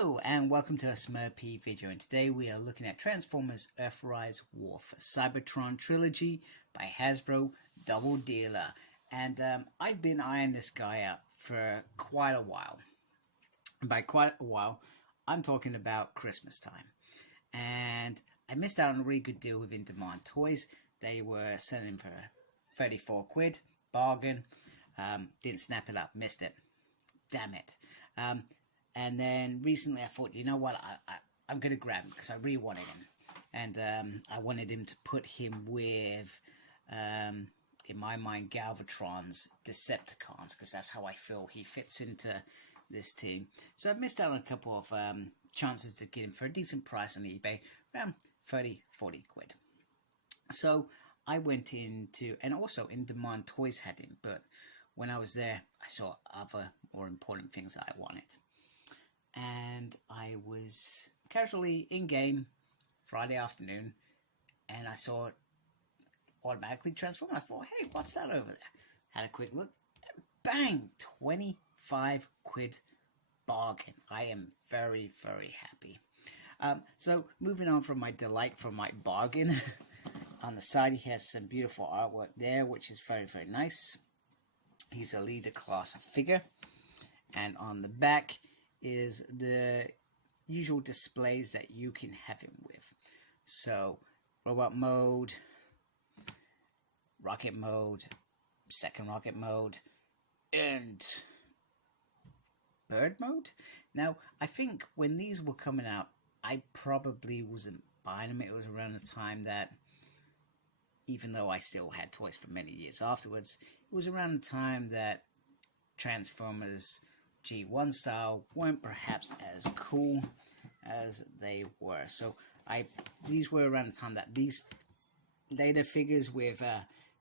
Hello and welcome to a Smurpy video, and today we are looking at Transformers Earthrise War for Cybertron Trilogy by Hasbro Double Dealer. And I've been eyeing this guy up for quite a while. By quite a while, I'm talking about Christmas time. And I missed out on a really good deal with In Demand Toys. They were selling for 34 quid, bargain. Didn't snap it up, missed it. Damn it. And then recently I thought, you know what, I'm going to grab him because I really wanted him. And I wanted him to put him with, in my mind, Galvatron's Decepticons, because that's how I feel he fits into this team. So I've missed out on a couple of chances to get him for a decent price on eBay, around 30, 40 quid. So I went into, and also In Demand Toys had him, but when I was there, I saw other more important things that I wanted. And I was casually in-game Friday afternoon, and I saw it automatically transform. I thought, hey, what's that over there? Had a quick look. Bang! 25 quid bargain. I am very, very happy. So moving on from my delight from my bargain, on the side he has some beautiful artwork there, which is very, very nice. He's a leader class figure. And on the back is the usual displays that you can have him with. So robot mode, rocket mode, second rocket mode, and bird mode. Now I think when these were coming out, I probably wasn't buying them. It was around the time that, even though I still had toys for many years afterwards, it was around the time that Transformers G1 style weren't perhaps as cool as they were. So these were around the time that these later figures with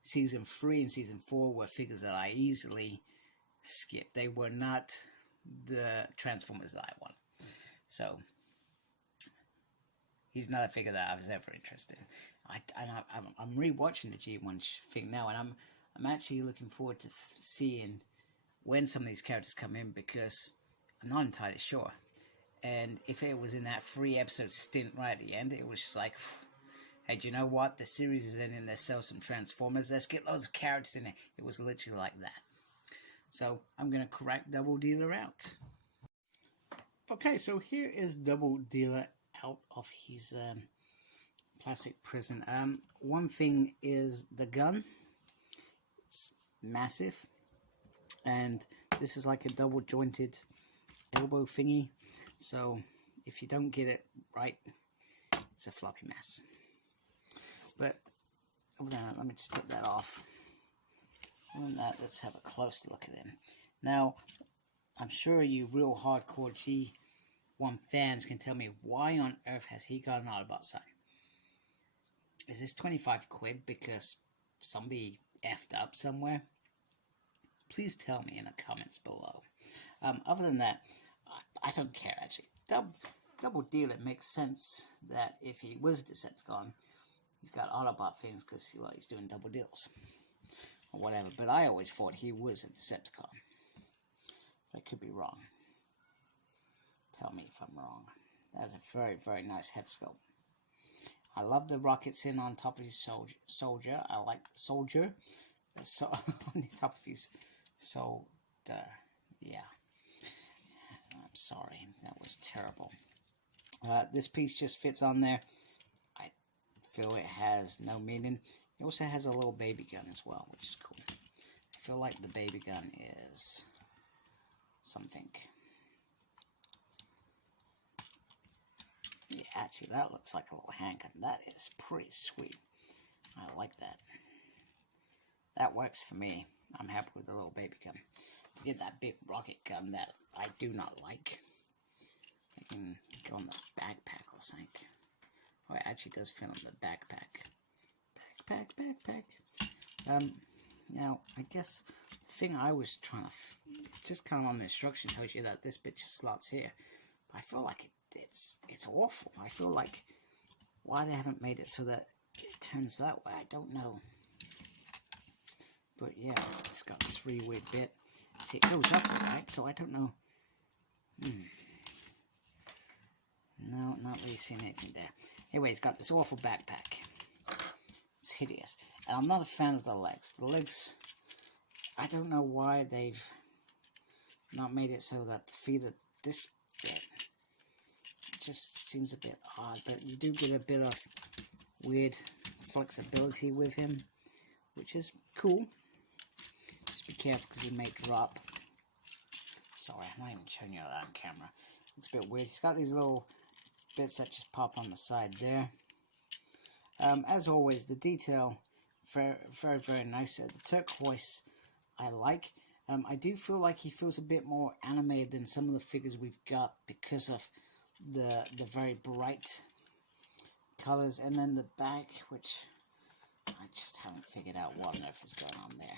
season 3 and season 4 were figures that I easily skipped. They were not the Transformers that I want. So he's not a figure that I was ever interested in. I'm rewatching the G1 thing now, and I'm actually looking forward to seeing when some of these characters come in, because I'm not entirely sure. And if it was in that 3-episode stint right at the end, it was just like, hey, do you know what? The series is ending, let's sell some Transformers, let's get loads of characters in it. It was literally like that. So I'm going to crack Double Dealer out. Okay, so here is Double Dealer out of his plastic prison. One thing is the gun. It's massive. And this is like a double jointed elbow thingy, so if you don't get it right, it's a floppy mess. But other than that, let me just take that off. Other than that, let's have a close look at him. Now, I'm sure you real hardcore G1 fans can tell me, why on earth has he got an Autobot sign? Is this 25 quid because somebody effed up somewhere? Please tell me in the comments below. Other than that, I don't care actually. Double Dealer makes sense that if he was a Decepticon, he's got Autobot things because he's doing double deals or whatever. But I always thought he was a Decepticon. But I could be wrong. Tell me if I'm wrong. That's a very, very nice head sculpt. I love the rockets in on top of his soldier. I like the soldier. So on the top of his soldier. Yeah. I'm sorry. That was terrible. This piece just fits on there. I feel it has no meaning. It also has a little baby gun as well, which is cool. I feel like the baby gun is something. Yeah, actually, that looks like a little handgun. That is pretty sweet. I like that. That works for me. I'm happy with the little baby gun. Get that big rocket gun that I do not like. I can go on the backpack or something. Oh, it actually does fit on the backpack. Backpack. Now, I guess the thing I was trying to... just kind of on the instruction tells you that this bit just slots here. But I feel like it's awful. I feel like, why they haven't made it so that it turns that way, I don't know. But yeah, it's got this really weird bit. See, it goes up, right? So I don't know. not really seeing anything there. Anyway, he's got this awful backpack. It's hideous. And I'm not a fan of the legs. The legs, I don't know why they've not made it so that the feet are this bit. It just seems a bit odd, but you do get a bit of weird flexibility with him, which is cool. Just be careful because he may drop. Sorry, I'm not even showing you that on camera. It's a bit weird. He's got these little bits that just pop on the side there. As always, the detail, very nice. The turquoise I like. I do feel like he feels a bit more animated than some of the figures we've got because of the very bright colors, and then the back, which I just haven't figured out what on earth is going on there.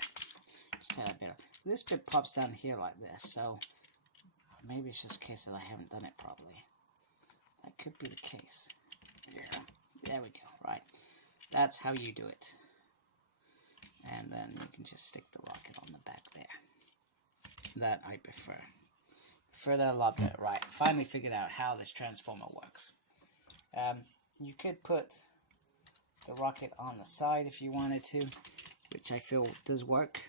Just had a bit of, this bit pops down here like this, so maybe it's just a case that I haven't done it properly. That could be the case. Yeah, there we go. Right, that's how you do it. And then you can just stick the rocket on the back there. That I prefer. Prefer that a lot better. Right, finally figured out how this transformer works. You could put the rocket on the side if you wanted to, which I feel does work,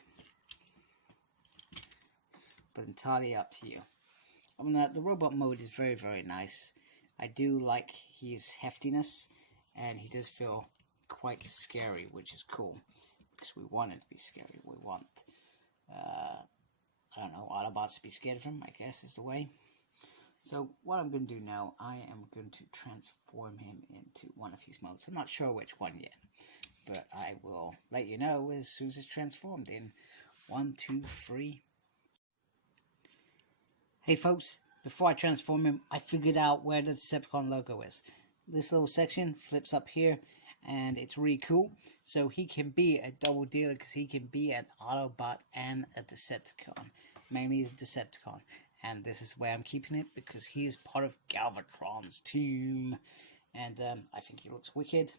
but entirely up to you. I mean, the robot mode is very nice. I do like his heftiness, and he does feel quite scary, which is cool, because we want it to be scary. We want, I don't know, Autobots to be scared of him, I guess is the way. So what I'm going to do now, I am going to transform him into one of his modes. I'm not sure which one yet, but I will let you know as soon as it's transformed in 1, 2, 3. Hey folks, before I transform him, I figured out where the Decepticon logo is. This little section flips up here, and it's really cool. So he can be a double dealer because he can be an Autobot and a Decepticon. Mainly as a Decepticon. And this is where I'm keeping it because he is part of Galvatron's team. And I think he looks wicked.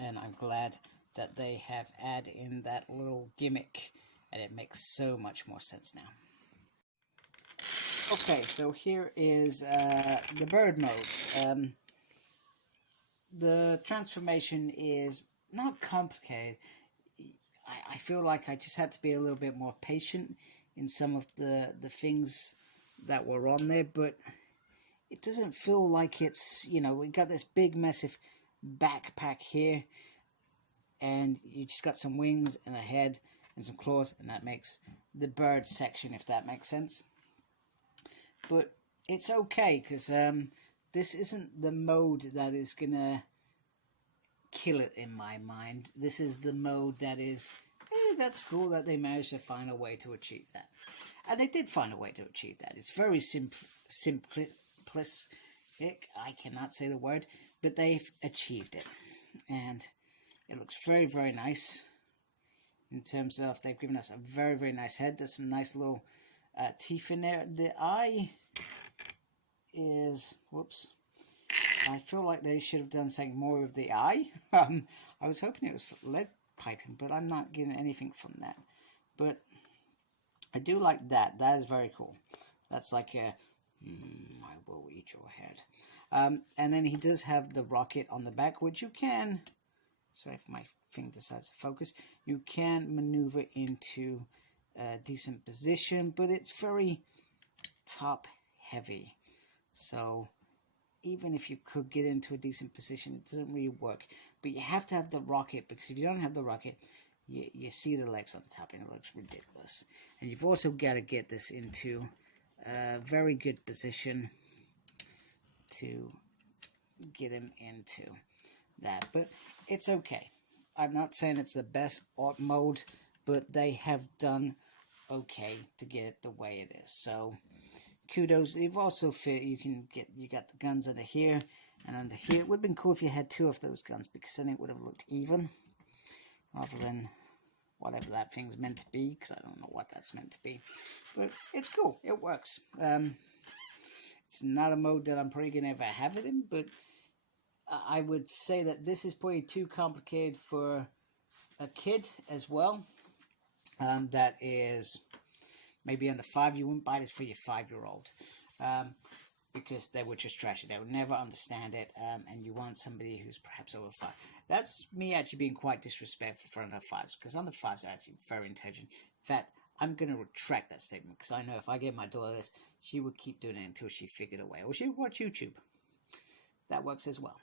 And I'm glad that they have added in that little gimmick. And it makes so much more sense now. Okay, so here is the bird mode. The transformation is not complicated. I feel like I just had to be a little bit more patient in some of the things that were on there, but it doesn't feel like it's, you know, we got this big massive backpack here, and you just got some wings and a head and some claws, and that makes the bird section, if that makes sense. But it's okay, because this isn't the mode that is gonna kill it in my mind. This is the mode that is, that's cool that they managed to find a way to achieve that. And they did find a way to achieve that. It's very simplistic. I cannot say the word, but they've achieved it. And it looks very nice. In terms of, they've given us a very nice head. There's some nice little teeth in there. The eye is, whoops. I feel like they should have done something more with the eye. I was hoping it was lead piping, but I'm not getting anything from that. But I do like that. That is very cool. That's like a, I will eat your head. And then he does have the rocket on the back, which you can, sorry if my thing decides to focus, you can maneuver into a decent position, but it's very top heavy. So even if you could get into a decent position, it doesn't really work. But you have to have the rocket, because if you don't have the rocket, you see the legs on the top, and it looks ridiculous. And you've also got to get this into a very good position to get him into that. But it's okay. I'm not saying it's the best art mode, but they have done okay to get it the way it is. So kudos. They've also fit, you got the guns under here and under here. It would have been cool if you had two of those guns, because then it would have looked even, rather than whatever that thing's meant to be, because I don't know what that's meant to be. But it's cool. It works. It's not a mode that I'm probably going to ever have it in, but I would say that this is probably too complicated for a kid as well. That is maybe under 5. You wouldn't buy this for your 5-year-old. because they would just trash it. They would never understand it, and you want somebody who's perhaps over 5. That's me actually being quite disrespectful for under 5s, because under 5s are actually very intelligent. In fact, I'm going to retract that statement, because I know if I gave my daughter this, she would keep doing it until she figured a way, or she would watch YouTube. That works as well,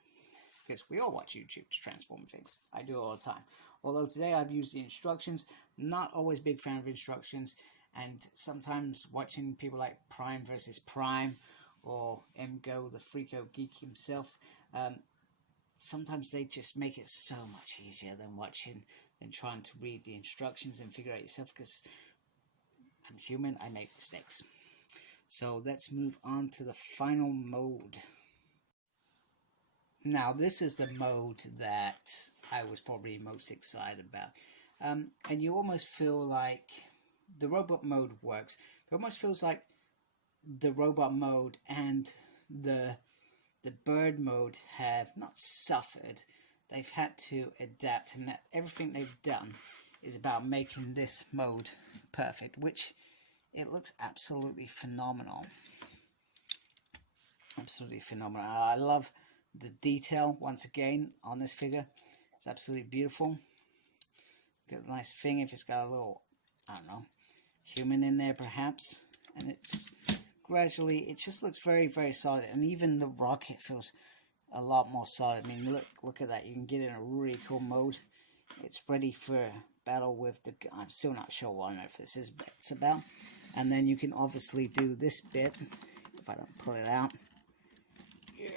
because we all watch YouTube to transform things. I do it all the time. Although today I've used the instructions, not always a big fan of instructions, and sometimes watching people like Prime versus Prime, or MGO, the Freako Geek himself, sometimes they just make it so much easier than trying to read the instructions and figure out yourself, because I'm human, I make mistakes. So let's move on to the final mode. Now, this is the mode that I was probably most excited about. And you almost feel like the robot mode works. It almost feels like the robot mode and the bird mode have not suffered. They've had to adapt, and that everything they've done is about making this mode perfect, which it looks absolutely phenomenal. Absolutely phenomenal. I love the detail once again on this figure. It's absolutely beautiful. Got a nice thing if it's got a little, I don't know, human in there perhaps, and it just gradually, it just looks very, very solid. And even the rocket feels a lot more solid. I mean, look at that. You can get in a really cool mode. It's ready for battle with the, I'm still not sure what on earth this is, but it's about. And then you can obviously do this bit if I don't pull it out. Yeah.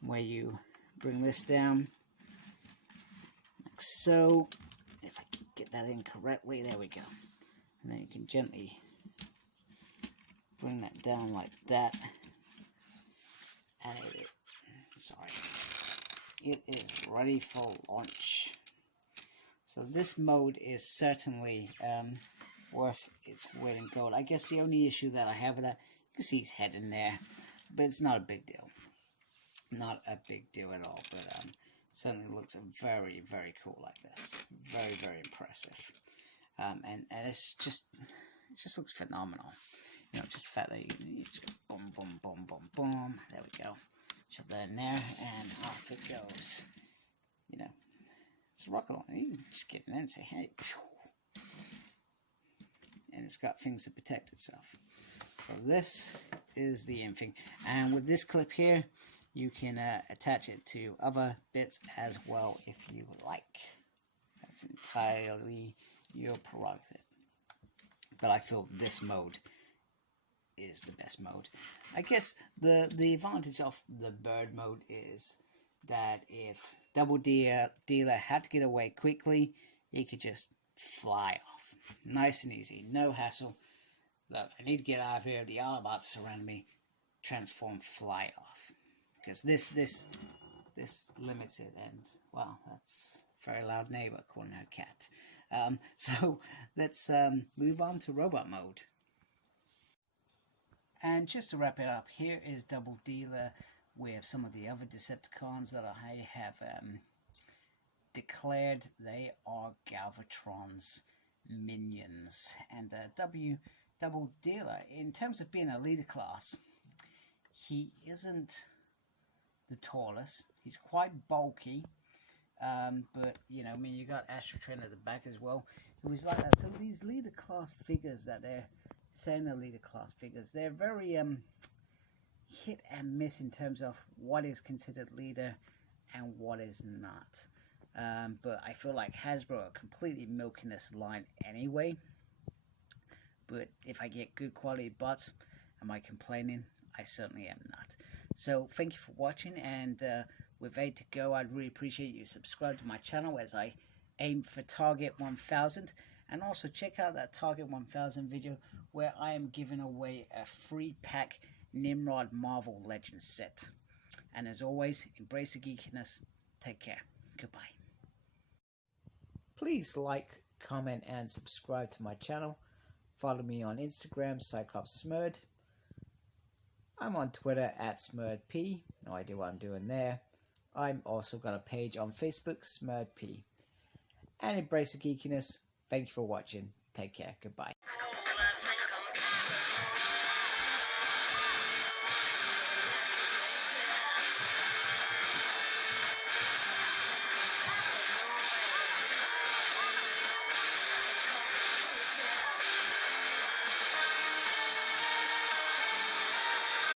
Where you bring this down like so. If I get that in correctly, there we go. And then you can gently bring that down like that, and it is ready for launch. So this mode is certainly worth its weight in gold. I guess the only issue that I have with that, you can see his head in there, but it's not a big deal. Not a big deal at all, but certainly looks very, very cool like this. Very, very impressive. And it just looks phenomenal. You know, just the fact that you just boom, boom, boom, boom, boom. There we go. Shove that in there, and off it goes. You know, it's a rocket launcher. You can just get in there and say, hey, pew. And it's got things to protect itself. So this is the end thing. And with this clip here, you can attach it to other bits as well if you like. That's entirely your prerogative. But I feel this mode is the best mode. I guess the advantage of the bird mode is that if Double Dealer had to get away quickly, he could just fly off. Nice and easy, no hassle. Look, I need to get out of here. The Autobots surround me. Transform, fly off. Because this limits it, and well, that's a very loud neighbor calling her cat. So let's move on to robot mode. And just to wrap it up, here is Double Dealer with some of the other Decepticons that I have declared they are Galvatron's minions. And Double Dealer, in terms of being a leader class, he isn't the tallest. He's quite bulky, but you know, I mean, you got Astrotrain at the back as well. It was like that. So these leader class figures that they're saying they're leader class figures, they're very hit and miss in terms of what is considered leader and what is not. But I feel like Hasbro are completely milking this line anyway. But if I get good quality bots, am I complaining? I certainly am not. So thank you for watching, and with 8 to go, I'd really appreciate you subscribe to my channel as I aim for target 1000, and also check out that target 1000 video where I am giving away a free pack Nimrod Marvel Legends set. And as always, embrace the geekiness. Take care. Goodbye. Please like, comment, and subscribe to my channel. Follow me on Instagram, Cyclops Smurd. I'm on Twitter at SmurdP. No idea what I'm doing there. I'm also got a page on Facebook, SmurdP. And embrace the geekiness. Thank you for watching. Take care. Goodbye.